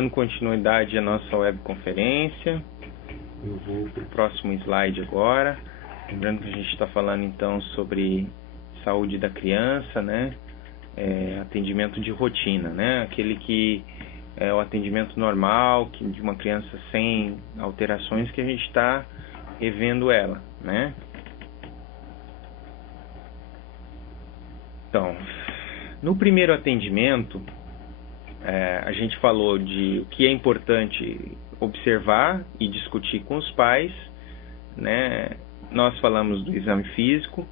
Dando continuidade à nossa webconferência, eu vou para o próximo slide agora. Lembrando que a gente está falando então sobre saúde da criança, né? Atendimento de rotina, né? Aquele que é o atendimento normal, de uma criança sem alterações, que a gente está revendo ela, né? Então, no primeiro atendimento, a gente falou de o que é importante observar e discutir com os pais, né? Nós falamos do exame físico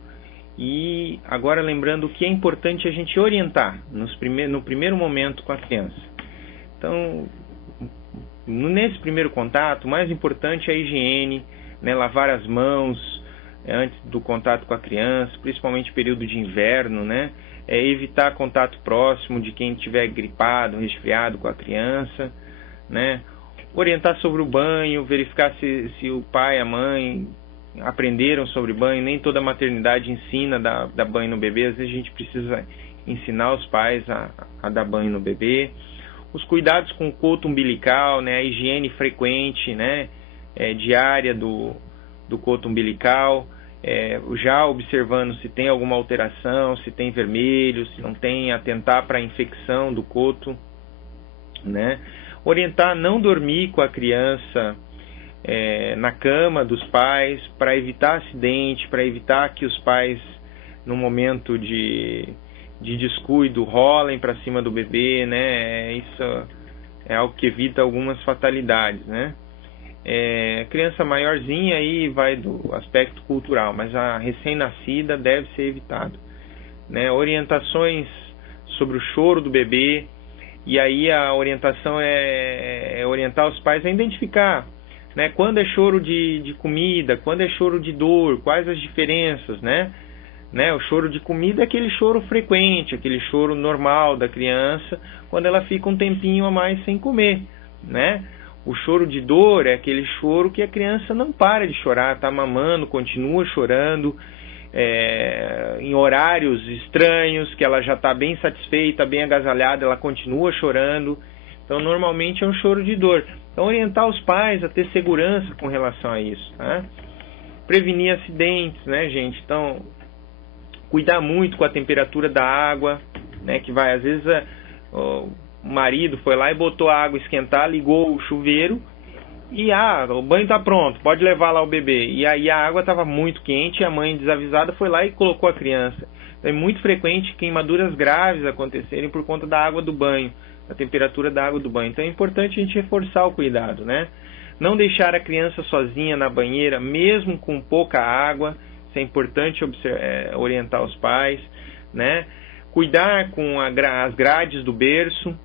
e agora lembrando o que é importante a gente orientar no primeiro momento com a criança. Então, nesse primeiro contato, o mais importante é a higiene, né? Lavar as mãos antes do contato com a criança, principalmente período de inverno, né? Evitar contato próximo de quem estiver gripado, resfriado com a criança, né? Orientar sobre o banho, verificar se o pai e a mãe aprenderam sobre banho. Nem toda maternidade ensina a dar banho no bebê, às vezes a gente precisa ensinar os pais a dar banho no bebê. Os cuidados com o coto umbilical, né? A higiene frequente, né? Diária do coto umbilical, já observando se tem alguma alteração, se tem vermelho, se não tem, atentar para a infecção do coto, né? Orientar a não dormir com a criança na cama dos pais, para evitar acidente, para evitar que os pais, no momento de descuido, rolem para cima do bebê, né? Isso é algo que evita algumas fatalidades, né? A criança maiorzinha aí vai do aspecto cultural, mas a recém-nascida deve ser evitado, né? Orientações sobre o choro do bebê, e aí a orientação é orientar os pais a identificar, né? Quando é choro de comida, quando é choro de dor, quais as diferenças, né? O choro de comida é aquele choro frequente, aquele choro normal da criança, quando ela fica um tempinho a mais sem comer, né? O choro de dor é aquele choro que a criança não para de chorar, está mamando, continua chorando, em horários estranhos, que ela já está bem satisfeita, bem agasalhada, ela continua chorando. Então, normalmente é um choro de dor. Então, orientar os pais a ter segurança com relação a isso, né? Prevenir acidentes, né, gente? Então, cuidar muito com a temperatura da água, né? Que vai, às vezes, o marido foi lá e botou a água esquentar, ligou o chuveiro e o banho está pronto, pode levar lá o bebê. E aí a água estava muito quente e a mãe desavisada foi lá e colocou a criança. Então, é muito frequente queimaduras graves acontecerem por conta da água do banho, da temperatura da água do banho. Então é importante a gente reforçar o cuidado, né? Não deixar a criança sozinha na banheira, mesmo com pouca água. Isso é importante orientar os pais, né? Cuidar com as grades do berço,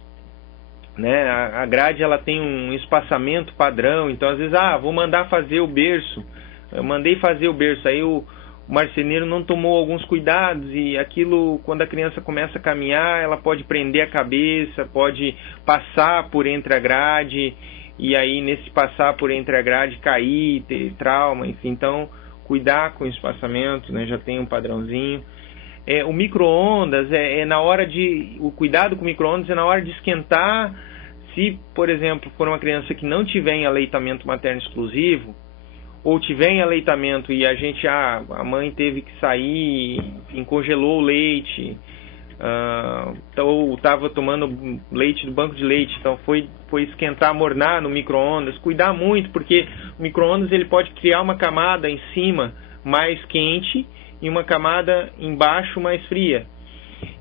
né? A grade ela tem um espaçamento padrão, então às vezes vou mandar fazer o berço, eu mandei fazer o berço, aí o marceneiro não tomou alguns cuidados e aquilo, quando a criança começa a caminhar, ela pode prender a cabeça, pode passar por entre a grade e aí nesse passar por entre a grade cair, ter trauma, enfim. Então cuidar com o espaçamento, né? Já tem um padrãozinho. O micro-ondas o cuidado com o micro-ondas é na hora de esquentar. Se, por exemplo, for uma criança que não tiver em aleitamento materno exclusivo, ou tiver em aleitamento e a mãe teve que sair, enfim, congelou o leite, ou estava tomando leite do banco de leite, então foi esquentar, mornar no micro-ondas. Cuidar muito, porque o micro-ondas ele pode criar uma camada em cima mais quente e uma camada embaixo mais fria.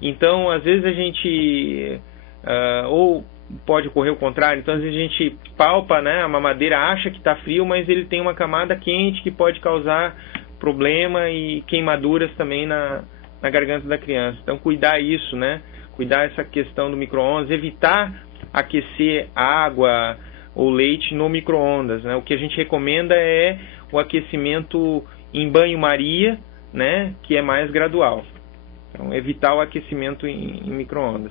Então, às vezes a gente, ou pode ocorrer o contrário, então às vezes a gente palpa, né, a mamadeira, acha que está frio, mas ele tem uma camada quente que pode causar problema e queimaduras também na garganta da criança. Então, cuidar isso, né, cuidar essa questão do micro-ondas, evitar aquecer água ou leite no micro-ondas, né? O que a gente recomenda é o aquecimento em banho-maria, né, que é mais gradual. Então, evitar o aquecimento em micro-ondas.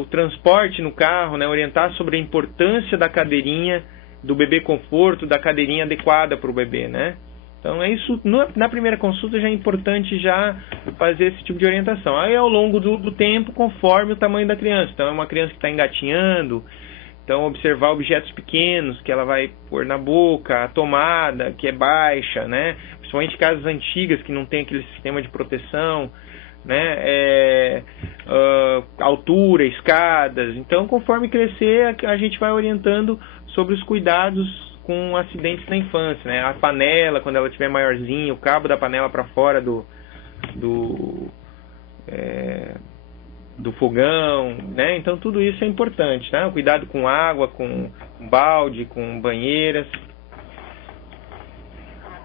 O transporte no carro, né, orientar sobre a importância da cadeirinha, do bebê conforto, da cadeirinha adequada para o bebê, né? Então, isso na primeira consulta já é importante já fazer esse tipo de orientação. Aí, ao longo do tempo, conforme o tamanho da criança. Então, é uma criança que está engatinhando, Então, observar objetos pequenos que ela vai pôr na boca, a tomada que é baixa, né? Principalmente casas antigas que não tem aquele sistema de proteção, né? Altura, escadas. Então, conforme crescer, a gente vai orientando sobre os cuidados com acidentes na infância, né? A panela, quando ela estiver maiorzinha, o cabo da panela para fora do fogão, né? Então tudo isso é importante, né? Cuidado com água, com balde, com banheiras.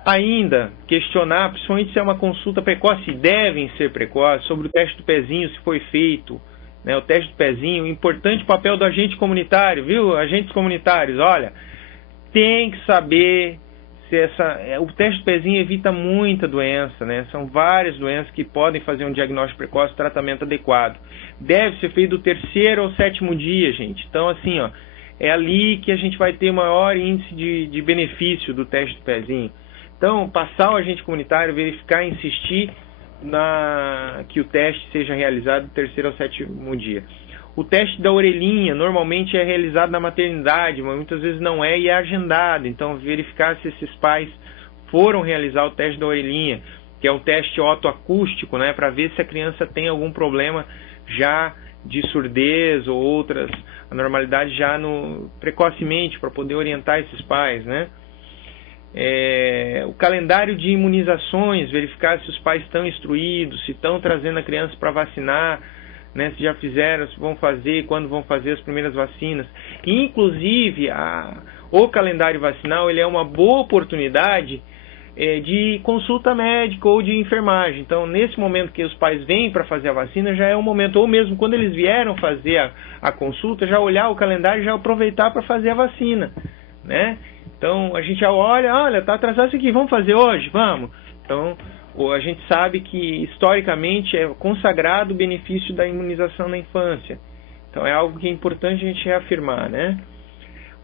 Ainda questionar, principalmente se é uma consulta precoce, devem ser precoces, sobre o teste do pezinho, se foi feito, né? O teste do pezinho, importante papel do agente comunitário, viu? Agentes comunitários, olha, tem que saber se o teste do pezinho evita muita doença, né? São várias doenças que podem fazer um diagnóstico precoce e tratamento adequado. Deve ser feito do 3º ao 7º dia, gente. Então, assim, ó, é ali que a gente vai ter maior índice de benefício do teste do pezinho. Então, passar o agente comunitário, verificar, insistir que o teste seja realizado do 3º ao 7º dia. O teste da orelhinha normalmente é realizado na maternidade, mas muitas vezes não é e é agendado. Então, verificar se esses pais foram realizar o teste da orelhinha, que é um teste otoacústico, né, para ver se a criança tem algum problema já de surdez ou outras anormalidades já precocemente, para poder orientar esses pais, né? O calendário de imunizações, verificar se os pais estão instruídos, se estão trazendo a criança para vacinar, né, se já fizeram, se vão fazer, quando vão fazer as primeiras vacinas. Inclusive, o calendário vacinal ele é uma boa oportunidade de consulta médica ou de enfermagem. Então, nesse momento que os pais vêm para fazer a vacina, já é um momento, ou mesmo quando eles vieram fazer a consulta, já olhar o calendário e já aproveitar para fazer a vacina, né? Então, a gente já olha, tá atrasado isso aqui, vamos fazer hoje? Vamos. Então, a gente sabe que, historicamente, é consagrado o benefício da imunização na infância. Então, é algo que é importante a gente reafirmar, né?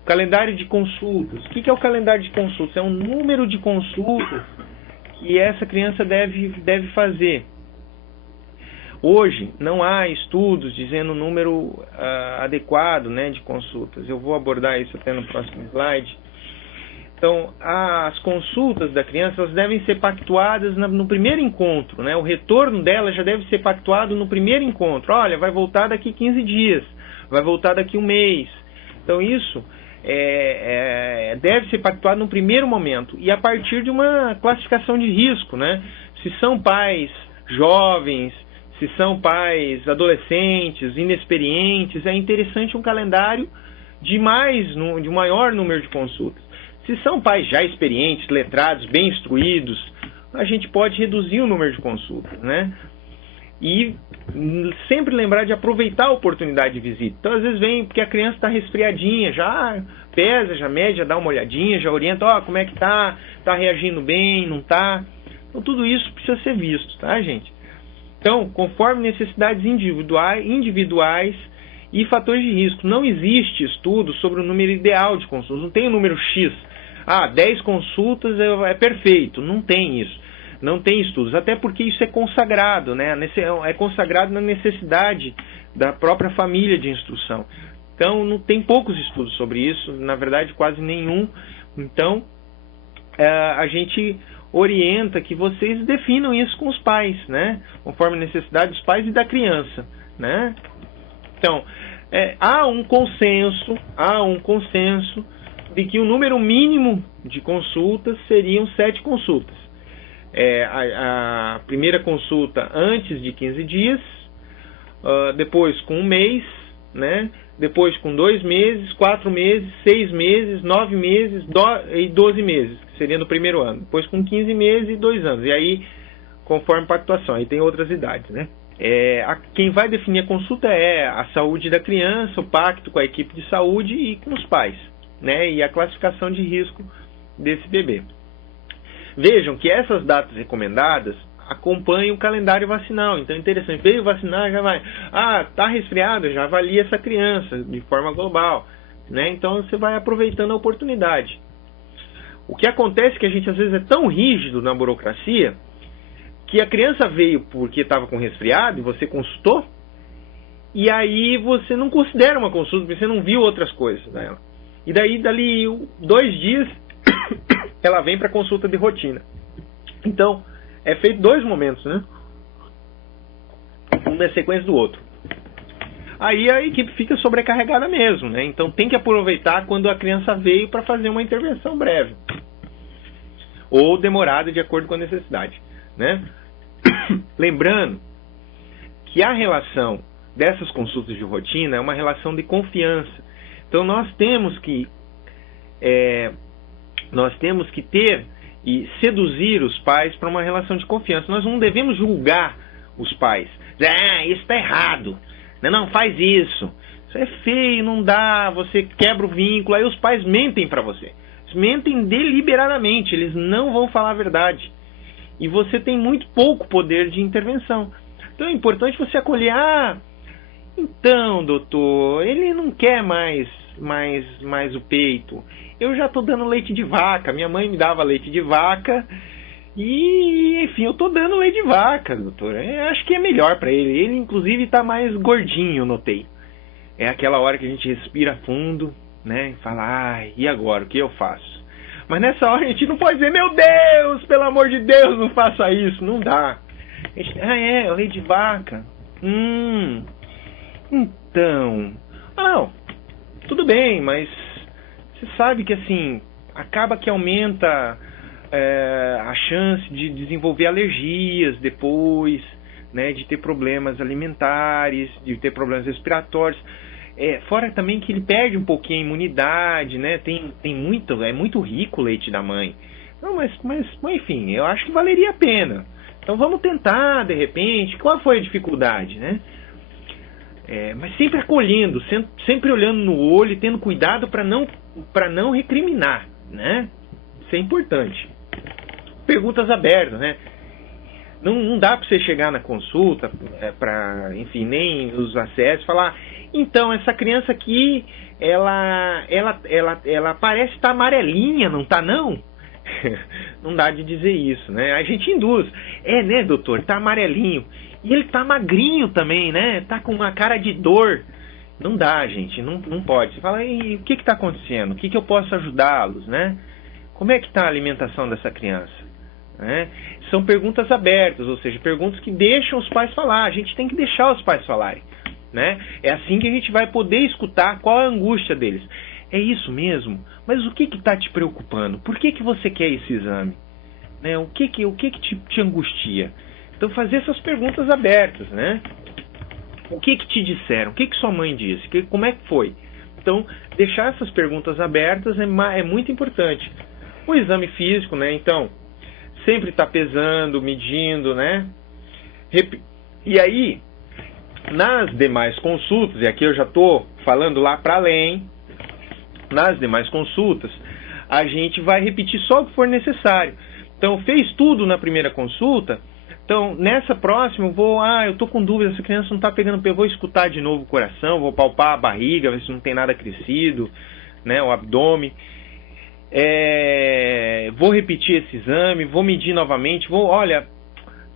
O calendário de consultas. O que é o calendário de consultas? É um número de consultas que essa criança deve fazer. Hoje, não há estudos dizendo o número adequado, né, de consultas. Eu vou abordar isso até no próximo slide. Então, as consultas da criança elas devem ser pactuadas no primeiro encontro, né? O retorno dela já deve ser pactuado no primeiro encontro. Olha, vai voltar daqui 15 dias, vai voltar daqui um mês. Então, isso deve ser pactuado no primeiro momento. E a partir de uma classificação de risco, né? Se são pais jovens, se são pais adolescentes, inexperientes, é interessante um calendário de um maior número de consultas. Se são pais já experientes, letrados, bem instruídos, a gente pode reduzir o número de consultas, né? E sempre lembrar de aproveitar a oportunidade de visita. Então, às vezes vem porque a criança está resfriadinha, já pesa, já mede, já dá uma olhadinha, já orienta, como é que tá reagindo bem, não tá? Então, tudo isso precisa ser visto, tá, gente? Então, conforme necessidades individuais e fatores de risco. Não existe estudo sobre o número ideal de consultas, não tem o número X. 10 consultas é perfeito. Não tem isso. Não tem estudos. Até porque isso é consagrado, né? É consagrado na necessidade da própria família de instrução. Então, não tem poucos estudos sobre isso. Na verdade, quase nenhum. Então, a gente orienta que vocês definam isso com os pais, né? Conforme a necessidade dos pais e da criança, né? Então, há um consenso de que o número mínimo de consultas seriam 7 consultas. A primeira consulta antes de 15 dias, depois com um mês, né? Depois com 2 meses, 4 meses, 6 meses, 9 meses e 12 meses, que seria no primeiro ano. Depois com 15 meses e 2 anos. E aí, conforme pactuação, aí tem outras idades, né? Quem vai definir a consulta é a saúde da criança, o pacto com a equipe de saúde e com os pais, né? E a classificação de risco desse bebê. Vejam que essas datas recomendadas acompanham o calendário vacinal. Então é interessante, veio vacinar, já vai. Tá resfriado, já avalia essa criança de forma global, né? Então você vai aproveitando a oportunidade. O que acontece é que a gente às vezes é tão rígido na burocracia que a criança veio porque estava com resfriado e você consultou e aí você não considera uma consulta, porque você não viu outras coisas nela. E daí, dali 2 dias, ela vem para consulta de rotina. Então, é feito 2 momentos, né? Um na sequência do outro. Aí a equipe fica sobrecarregada mesmo, né? Então tem que aproveitar quando a criança veio para fazer uma intervenção breve. Ou demorada, de acordo com a necessidade, né? Lembrando que a relação dessas consultas de rotina é uma relação de confiança. Então nós temos que ter e seduzir os pais para uma relação de confiança. Nós não devemos julgar os pais. Isso está errado. Não faz isso. Isso é feio, não dá, você quebra o vínculo. Aí os pais mentem para você. Eles mentem deliberadamente, eles não vão falar a verdade. E você tem muito pouco poder de intervenção. Então é importante você acolher. Então, doutor, ele não quer mais o peito. Eu já estou dando leite de vaca. Minha mãe me dava leite de vaca. E, enfim, eu estou dando leite de vaca, doutor. Acho que é melhor para ele. Ele, inclusive, está mais gordinho, notei. É aquela hora que a gente respira fundo, né? E fala, e agora? O que eu faço? Mas nessa hora a gente não pode dizer, meu Deus, pelo amor de Deus, não faça isso. Não dá. A gente, leite de vaca. Então... não, tudo bem, mas você sabe que, assim, acaba que aumenta... a chance de desenvolver alergias depois, né, de ter problemas alimentares, de ter problemas respiratórios. Fora também que ele perde um pouquinho a imunidade, né? É muito rico o leite da mãe. Não, mas enfim, eu acho que valeria a pena. Então vamos tentar, de repente. Qual foi a dificuldade, né? Mas sempre acolhendo, sempre olhando no olho e tendo cuidado para não recriminar, né? Isso é importante. Perguntas abertas, né? Não dá para você chegar na consulta, enfim, nem os acessos, falar, então, essa criança aqui, ela parece estar amarelinha, não tá não? Não dá de dizer isso, né? A gente induz. Né, doutor? Tá amarelinho. E ele tá magrinho também, né? Tá com uma cara de dor. Não dá, gente, não pode. Você fala, e o que está acontecendo? O que eu posso ajudá-los, né? Como é que está a alimentação dessa criança? Né? São perguntas abertas, ou seja, perguntas que deixam os pais falar. A gente tem que deixar os pais falarem, né? É assim que a gente vai poder escutar qual é a angústia deles. É isso mesmo? Mas o que está te preocupando? Por que você quer esse exame? Né? O que te angustia? Então fazer essas perguntas abertas, né? O que te disseram? O que sua mãe disse? Como é que foi? Então, deixar essas perguntas abertas é muito importante. O exame físico, né? Então, sempre está pesando, medindo, né? E aí, nas demais consultas, e aqui eu já estou falando lá para além, nas demais consultas, a gente vai repetir só o que for necessário. Então, fez tudo na primeira consulta, então, nessa próxima, eu tô com dúvida, essa criança não está pegando, eu vou escutar de novo o coração, vou palpar a barriga, ver se não tem nada crescido, né, o abdômen. Vou repetir esse exame, vou medir novamente, olha,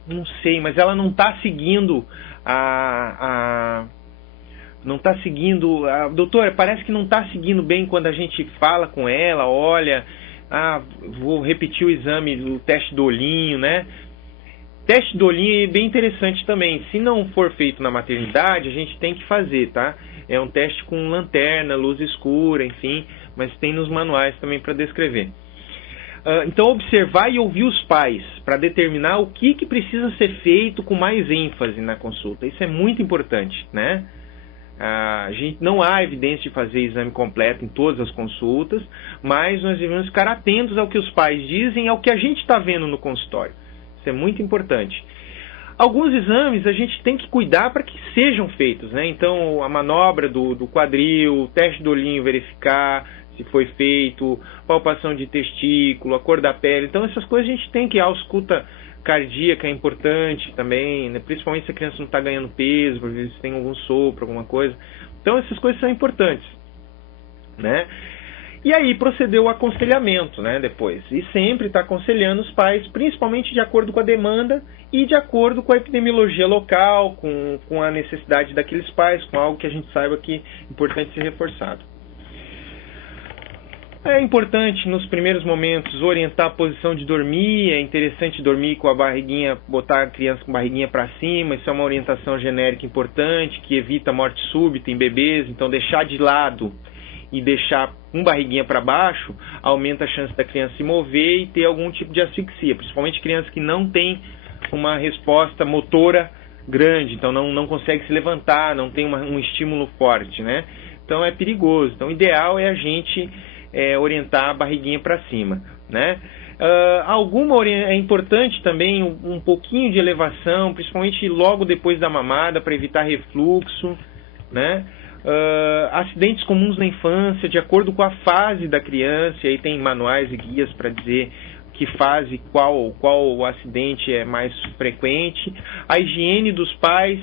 não sei, mas ela não está seguindo doutora, parece que não está seguindo bem quando a gente fala com ela, olha, vou repetir o exame, o teste do olhinho, né? Teste do olhinho é bem interessante também. Se não for feito na maternidade, a gente tem que fazer, tá? É um teste com lanterna, luz escura, enfim, mas tem nos manuais também para descrever. Então, observar e ouvir os pais para determinar o que precisa ser feito com mais ênfase na consulta. Isso é muito importante, né? A gente não há evidência de fazer exame completo em todas as consultas, mas nós devemos ficar atentos ao que os pais dizem e ao que a gente está vendo no consultório. Isso é muito importante. Alguns exames a gente tem que cuidar para que sejam feitos, né? Então, a manobra do quadril, o teste do olhinho, verificar se foi feito, palpação de testículo, a cor da pele. Então, essas coisas a gente tem que... A ausculta cardíaca é importante também, né? Principalmente se a criança não está ganhando peso, às vezes tem algum sopro, alguma coisa. Então, essas coisas são importantes, né? E aí procedeu o aconselhamento, né, depois. E sempre está aconselhando os pais, principalmente de acordo com a demanda e de acordo com a epidemiologia local, com a necessidade daqueles pais, com algo que a gente saiba que é importante ser reforçado. É importante, nos primeiros momentos, orientar a posição de dormir. É interessante dormir com a barriguinha, botar a criança com a barriguinha para cima. Isso é uma orientação genérica importante, que evita morte súbita em bebês. Então, deixar de lado e deixar com barriguinha para baixo aumenta a chance da criança se mover e ter algum tipo de asfixia, principalmente crianças que não têm uma resposta motora grande, então não consegue se levantar, não tem um estímulo forte, né? Então é perigoso. Então o ideal é a gente orientar a barriguinha para cima, né? É importante também um pouquinho de elevação, principalmente logo depois da mamada, para evitar refluxo, né? Acidentes comuns na infância, de acordo com a fase da criança, e aí tem manuais e guias para dizer que fase, qual o acidente é mais frequente, a higiene dos pais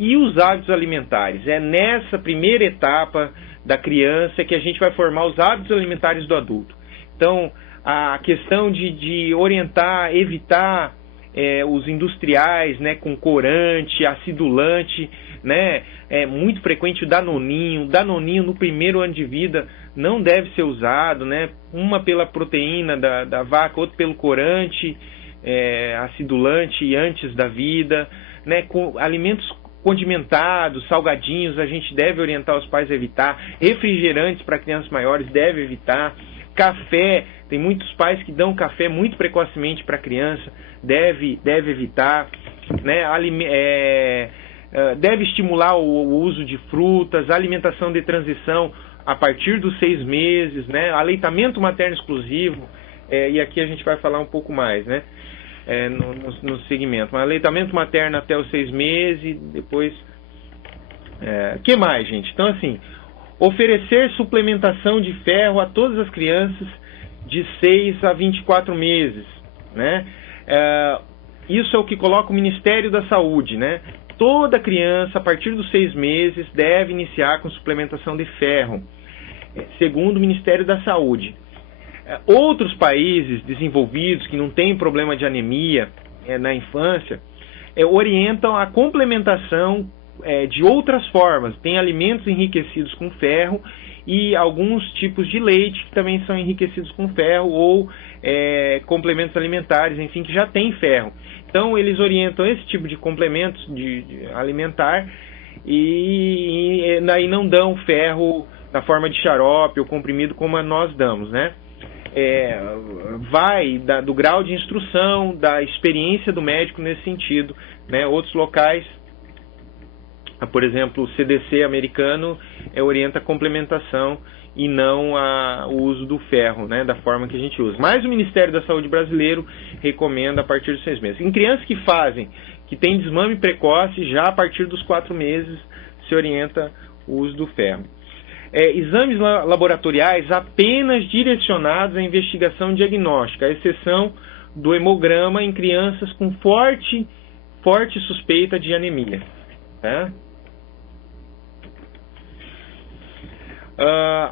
e os hábitos alimentares. É nessa primeira etapa da criança que a gente vai formar os hábitos alimentares do adulto. Então, a questão de orientar, evitar os industriais, né, com corante, acidulante, né, é muito frequente o danoninho. O danoninho no primeiro ano de vida não deve ser usado, né, uma pela proteína da vaca, outra pelo corante, acidulante antes da vida, né, com alimentos condimentados, salgadinhos, a gente deve orientar os pais a evitar. Refrigerantes para crianças maiores deve evitar. Café, tem muitos pais que dão café muito precocemente para a criança, deve evitar, né? Deve estimular o uso de frutas, alimentação de transição a partir dos 6 meses, né? Aleitamento materno exclusivo, e aqui a gente vai falar um pouco mais, né? No segmento. Mas aleitamento materno até os 6 meses, depois... que mais, gente? Então, assim, oferecer suplementação de ferro a todas as crianças de 6 a 24 meses, né? Isso é o que coloca o Ministério da Saúde, né? Toda criança, a partir dos 6 meses, deve iniciar com suplementação de ferro, segundo o Ministério da Saúde. Outros países desenvolvidos, que não têm problema de anemia na infância, orientam a complementação de outras formas. Tem alimentos enriquecidos com ferro e alguns tipos de leite que também são enriquecidos com ferro, ou complementos alimentares, enfim, que já tem ferro. Então eles orientam esse tipo de complementos de alimentar e aí não dão ferro na forma de xarope ou comprimido como nós damos, né? Vai do grau de instrução, da experiência do médico nesse sentido, né? Outros locais, por exemplo, o CDC americano orienta a complementação e não o uso do ferro, né, da forma que a gente usa. Mas o Ministério da Saúde brasileiro recomenda a partir dos 6 meses. Em crianças que têm desmame precoce, já a partir dos 4 meses se orienta o uso do ferro. Exames laboratoriais apenas direcionados à investigação diagnóstica, à exceção do hemograma em crianças com forte suspeita de anemia. Tá?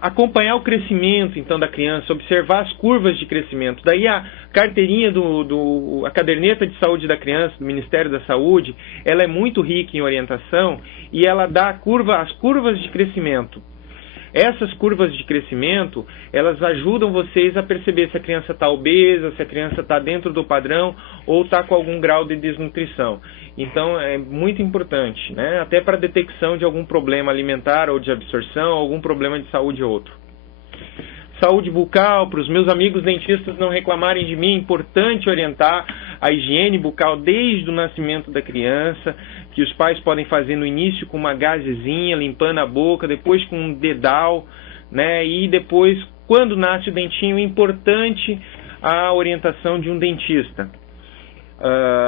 Acompanhar o crescimento, então, da criança, observar as curvas de crescimento. Daí a carteirinha a caderneta de saúde da criança, do Ministério da Saúde, ela é muito rica em orientação e ela dá as curvas de crescimento. Essas curvas de crescimento, elas ajudam vocês a perceber se a criança está obesa, se a criança está dentro do padrão ou está com algum grau de desnutrição. Então, é muito importante, né? Até para a detecção de algum problema alimentar ou de absorção, algum problema de saúde ou outro. Saúde bucal, para os meus amigos dentistas não reclamarem de mim, é importante orientar a higiene bucal desde o nascimento da criança, que os pais podem fazer no início com uma gazezinha, limpando a boca, depois com um dedal, né? E depois, quando nasce o dentinho, é importante a orientação de um dentista.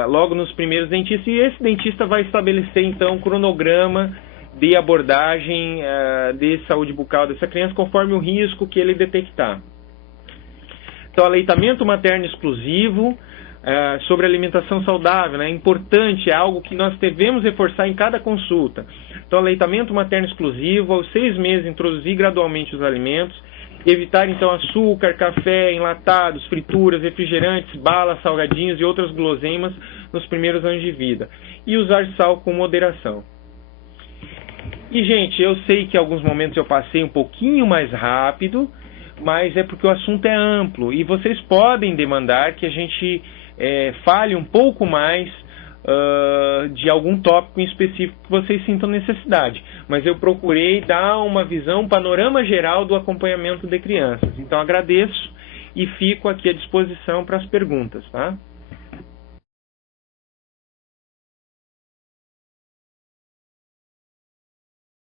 Logo nos primeiros dentistas, e esse dentista vai estabelecer então um cronograma de abordagem de saúde bucal dessa criança conforme o risco que ele detectar. Então, aleitamento materno exclusivo, sobre alimentação saudável, né? É importante, é algo que nós devemos reforçar em cada consulta. Então, aleitamento materno exclusivo, aos 6 meses introduzir gradualmente os alimentos Evitar, então, açúcar, café, enlatados, frituras, refrigerantes, balas, salgadinhos e outras guloseimas nos primeiros anos de vida. E usar sal com moderação. E, gente, eu sei que em alguns momentos eu passei um pouquinho mais rápido, mas é porque o assunto é amplo. E vocês podem demandar que a gente fale um pouco mais de algum tópico em específico que vocês sintam necessidade. Mas eu procurei dar uma visão, um panorama geral do acompanhamento de crianças. Então agradeço e fico aqui à disposição para as perguntas, tá?